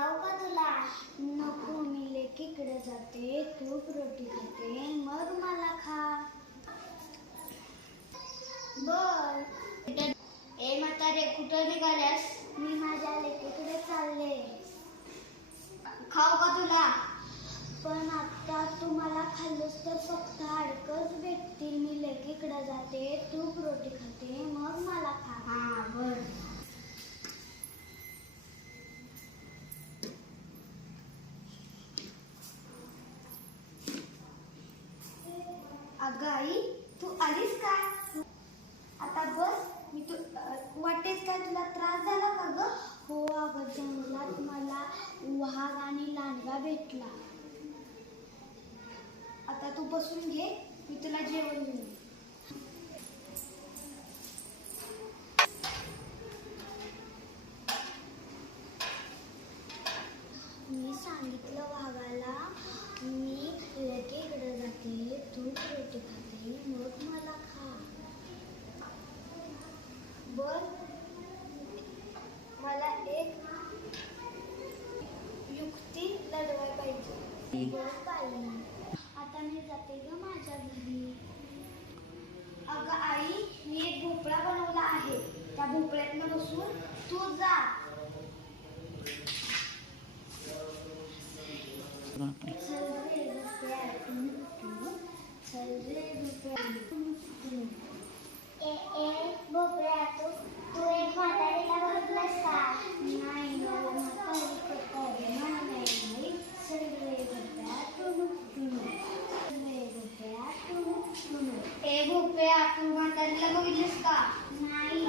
जाऊ का तुला? नको मी लेकीकडे जाते तूप रोटी घेते मग मला खा. बर. ए म्हातारे कुठं निघाल्यास? मी माझ्या लेकीकडे चालले. खाऊ का तुला? पण आता तू मला खाल्लंस तर फक्त हाडकच भेटतील. मी लेकीकडे जाते तूप रोटी खाते मग मला खा. अगं आई तू आलीस का? आता बस मी तू अ, वाटेत काय तुला त्रास झाला का ग? हो अगं जंगलात मला वाघ आणि लांडगा भेटला. आता तू बसून घे मी तुला जेवण देईन. मी सांगितलं वाघा मी लेकीकडे जाते तूप रोटी खाते मग मला खा बर मला एक युक्ती लढवाय पाहिजे बर बाई आता मी जाते ग माझ्या घरी अगं आई मी एक भोपळा बनवला आहे. त्या भोपळ्यातनं बसून तू जा. चल रे भोपळ्या चल रे भोपळ्या ए ए भोपळ्या तू तू एक म्हातारीला बघितलंस का नाही मला म्हातारी कधी नाही चल रे भोपळ्या टुणू टुणू चल रे भोपळ्या टुणू टुणू ए भोपळ्या तू म्हातारीला बघितलीस का नाही